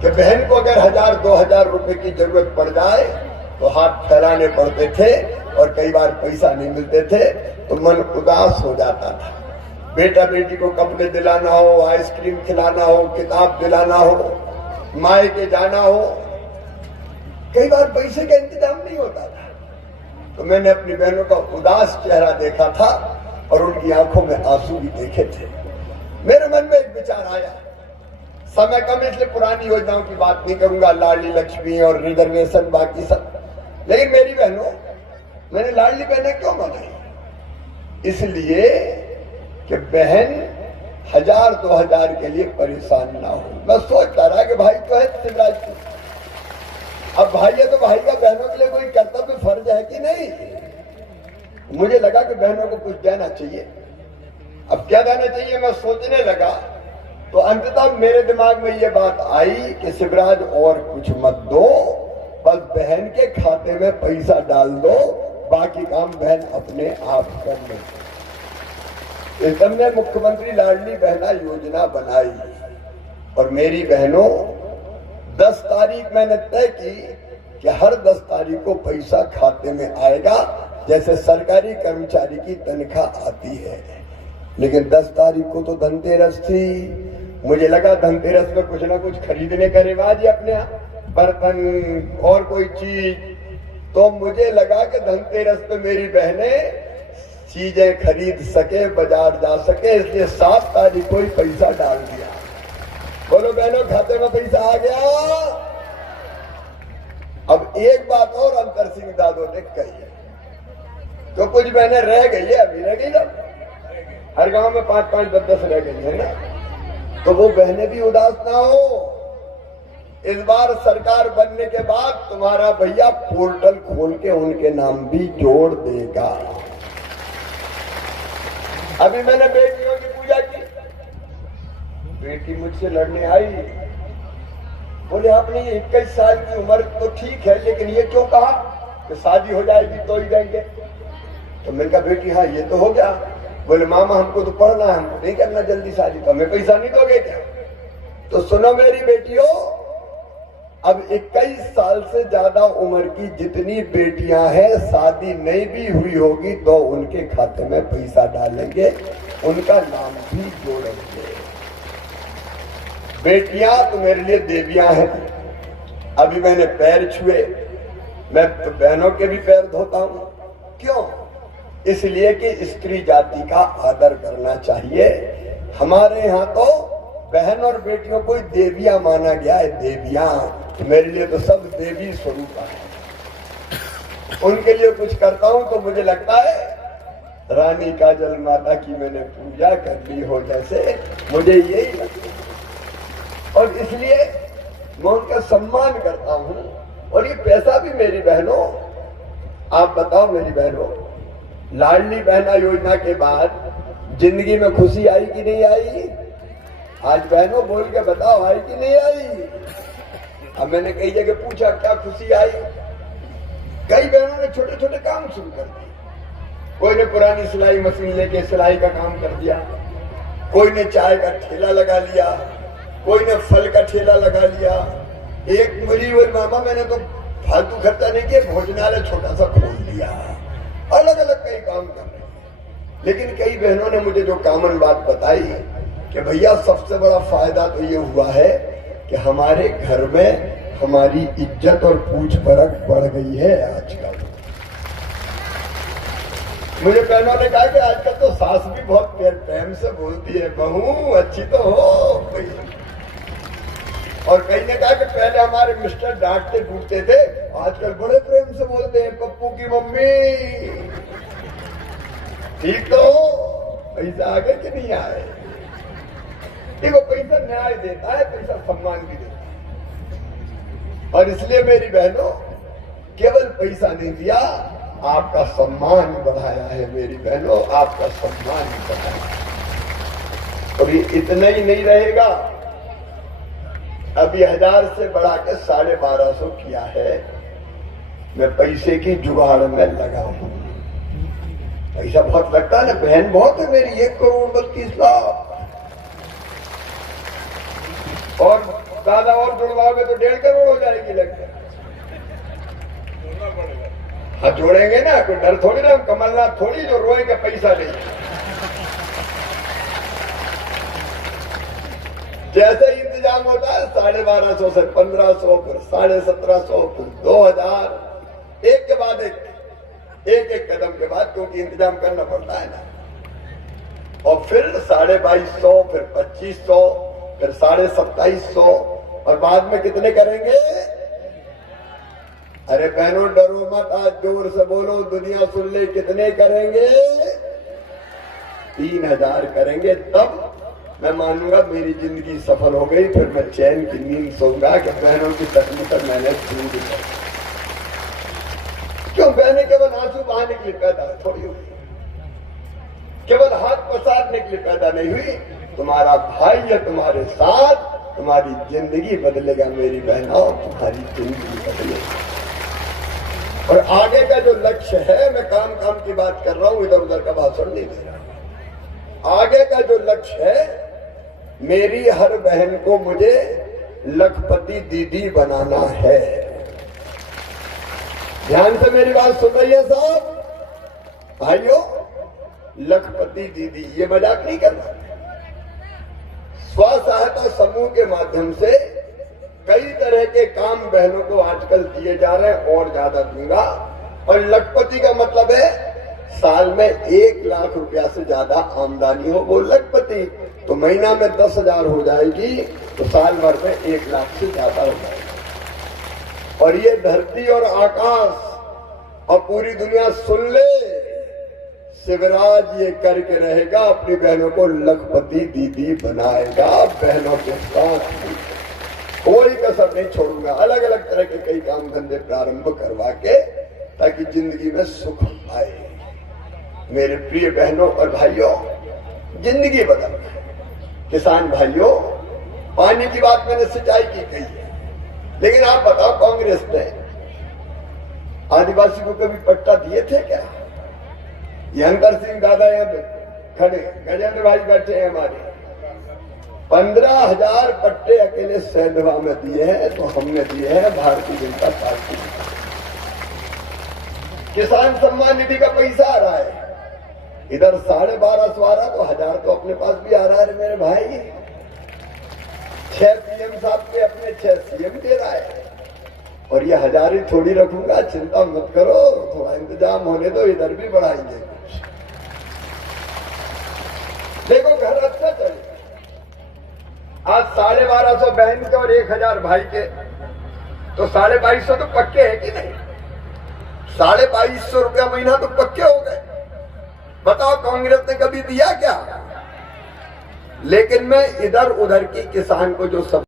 कि बहन को अगर 1000-2000 रुपए की जरूरत पड़ जाए तो हाथ फैलाने पड़ते थे और कई बार पैसा नहीं मिलते थे तो मन उदास हो जाता था। बेटा बेटी को कपड़े दिलाना हो, आइसक्रीम खिलाना हो, किताब दिलाना हो, मायके जाना हो, कई बार पैसे का इंतजाम नहीं होता था। तो मैंने अपनी बहनों का उदास चेहरा देखा था और उनकी आंखों में आंसू भी देखे थे। मेरे मन में एक विचार आया, समय कम इसलिए पुरानी योजनाओं की बात नहीं करूंगा, लाडली लक्ष्मी और रिजर्वेशन बाकी सब, लेकिन मेरी बहनों, मैंने लाडली बहनें क्यों बनाई? इसलिए कि बहन 1000-2000 के लिए परेशान ना हो। मैं सोचता रहा कि भाई तो है शिवराज की, अब भाई है तो भाई का बहनों के लिए कोई कर्तव्य फर्ज है कि नहीं? मुझे लगा कि बहनों को कुछ देना चाहिए। अब क्या देना चाहिए मैं सोचने लगा तो अंततः मेरे दिमाग में ये बात आई कि शिवराज और कुछ मत दो, बस बहन के खाते में पैसा डाल दो, बाकी काम बहन अपने आप कर ले। हमने मुख्यमंत्री लाडली बहना योजना बनाई और मेरी बहनों 10 तारीख मैंने तय की कि हर 10 तारीख को पैसा खाते में आएगा, जैसे सरकारी कर्मचारी की तनख्वाह आती है। लेकिन 10 तारीख को तो धनतेरस थी, मुझे लगा धनतेरस में कुछ ना कुछ खरीदने का रिवाज है अपने यहाँ, बर्तन और कोई चीज, तो मुझे लगा कि धनतेरस पे मेरी बहनें चीजें खरीद सके, बाजार जा सके, इसलिए 7 तारीख को ही पैसा डाल दिया। बोलो बहनों, खाते में पैसा आ गया। अब एक बात और अंतर सिंह दादो ने कही है, तो कुछ बहनें रह गई है, अभी रह गई ना, हर गांव में 5-5, 10-10 रह गई है ना, तो वो बहनें भी उदास ना हो। इस बार सरकार बनने के बाद तुम्हारा भैया पोर्टल खोल के उनके नाम भी जोड़ देगा। अभी मैंने बेटियों की पूजा की, बेटी मुझसे लड़ने आई, बोले आपने 21 साल की उम्र तो ठीक है, लेकिन ये क्यों कहा कि शादी हो जाएगी तो ही देंगे? तो मैंने कहा बेटी हाँ ये तो हो गया। बोले मामा हमको तो पढ़ना है, हमको नहीं करना जल्दी शादी, तो हमें पैसा नहीं दोगे क्या? तो सुनो मेरी बेटियों, अब 21 साल से ज्यादा उम्र की जितनी बेटियां हैं, शादी नहीं भी हुई होगी तो उनके खाते में पैसा डालेंगे, उनका नाम भी जोड़ेंगे। बेटियां तो मेरे लिए देवियां हैं। अभी मैंने पैर छुए, मैं तो बहनों के भी पैर धोता हूं। क्यों? इसलिए कि स्त्री जाति का आदर करना चाहिए। हमारे यहाँ तो बहन और बेटियों को देवियां माना गया है, देवियां। मेरे लिए तो सब देवी स्वरूप है। उनके लिए कुछ करता हूं तो मुझे लगता है रानी काजल माता की मैंने पूजा कर ली हो, जैसे मुझे यही लगता है। और इसलिए मैं उनका सम्मान करता हूं। और ये पैसा भी मेरी बहनों, आप बताओ मेरी बहनों, लाडली बहना योजना के बाद जिंदगी में खुशी आई कि नहीं आई? आज बहनों बोल के बताओ, आई कि नहीं आई? अब मैंने कई जगह पूछा क्या खुशी आई, कई बहनों ने छोटे छोटे काम शुरू कर दिए। कोई ने पुरानी सिलाई मशीन लेके सिलाई का काम कर दिया, कोई ने चाय का ठेला लगा लिया, कोई ने फल का ठेला लगा लिया। एक मुझे बोली मामा मैंने तो फालतू खर्चा नहीं किया, भोजनालय छोटा सा खोल दिया। अलग अलग कई काम कर रहे हैं। लेकिन कई बहनों ने मुझे जो कॉमन बात बताई कि भैया सबसे बड़ा फायदा तो ये हुआ है कि हमारे घर में हमारी इज्जत और पूछ परख बढ़ गई है आजकल। मुझे बहनों ने कहा कि आजकल तो सास भी बहुत प्रेम से बोलती है, बहू अच्छी तो हो भाई। और कई ने कहा कि पहले हमारे मिस्टर डांटते टूटते थे, आजकल बड़े प्रेम से बोलते हैं पप्पू की मम्मी। ठीक तो पैसा आगे कि नहीं आए? देखो पैसा न्याय देता है, पैसा सम्मान भी देता है। और इसलिए मेरी बहनों, केवल पैसा नहीं दिया, आपका सम्मान बढ़ाया है मेरी बहनों, आपका सम्मान बढ़ाया। और ये इतना ही नहीं रहेगा, अभी 1000 से बढ़ा के 1250 किया है। मैं पैसे की जुगाड़ में लगा हूं। पैसा बहुत लगता है ना, बहन बहुत है मेरी, 1 करोड़ 32 लाख। और दादा और जुड़वाओगे तो 1.5 करोड़ हो जाएगी लगभग। हाँ जोड़ेंगे ना, कोई डर थोड़ी ना, कमलनाथ थोड़ी जो रोए के पैसा ले। जैसे इंतजाम होता है 1250 से 1500 फिर 1750 फिर 2000, एक के बाद एक कदम के बाद, क्योंकि इंतजाम करना पड़ता है ना। और फिर 2250 फिर 2500 फिर 2750 और बाद में कितने करेंगे? अरे बहनों डरो मत, आज जोर से बोलो, दुनिया सुन ले। कितने करेंगे? 3000 करेंगे, तब मैं मानूंगा मेरी जिंदगी सफल हो गई। फिर मैं चैन की नींद सोऊंगा कि बहनों की तकलीफ मैंने दूर की। क्यों? बहने केवल आंसू बहाने के लिए पैदा थोड़ी हुई, केवल हाथ पसारने के लिए पैदा नहीं हुई। तुम्हारा भाई है तुम्हारे साथ, तुम्हारी जिंदगी बदलेगा मेरी बहनों, तुम्हारी जिंदगी बदलेगी। और आगे का जो लक्ष्य है, मैं काम काम की बात कर रहा हूं, इधर उधर का भाषण नहीं दे रहा। आगे का जो लक्ष्य है, मेरी हर बहन को मुझे लखपति दीदी बनाना है। ध्यान से मेरी बात सुन रही है साहब भाइयों, लखपति दीदी, ये मजाक नहीं करना। स्व सहायता समूह के माध्यम से कई तरह के काम बहनों को आजकल दिए जा रहे हैं, और ज्यादा दूंगा। और लखपति का मतलब है साल में 1 लाख रुपया से ज्यादा आमदनी हो, वो लखपति। तो महीना में 10,000 हो जाएगी, तो साल भर में 1 लाख से ज्यादा हो जाएगी। और ये धरती और आकाश और पूरी दुनिया सुन ले, शिवराज ये करके रहेगा, अपनी बहनों को लखपति दीदी बनाएगा। बहनों के साथ कोई कसर नहीं छोड़ूंगा। अलग अलग तरह के कई काम धंधे प्रारंभ करवा के, ताकि जिंदगी में सुख आए। मेरे प्रिय बहनों और भाइयों, जिंदगी बदल है। किसान भाइयों, पानी की बात मैंने सिंचाई की कही है, लेकिन आप बताओ, कांग्रेस ने आदिवासी को कभी पट्टा दिए थे क्या? यंकर सिंह दादा यहाँ पे खड़े, गजेंद्र भाई बैठे हैं हमारे, 15,000 पट्टे अकेले सैंधवा में दिए हैं, तो हमने दिए हैं भारतीय जनता पार्टी। किसान सम्मान निधि का पैसा आ रहा है, इधर 1250 आ रहा, तो 1000 तो अपने पास भी आ रहा है मेरे भाई। 6 पीएम साहब के अपने 6 सीएम दे रहा है, और ये 1000 ही थोड़ी रखूंगा, चिंता मत करो, थोड़ा इंतजाम होने दो, इधर भी बढ़ाएंगे। देखो घर अच्छा चले। आज 1250 बहन के और 1000 भाई के, तो 2250 तो पक्के हैं कि नहीं? 2250 रुपया महीना तो पक्के हो गए। बताओ कांग्रेस ने कभी दिया क्या? लेकिन मैं इधर उधर की किसान को जो सब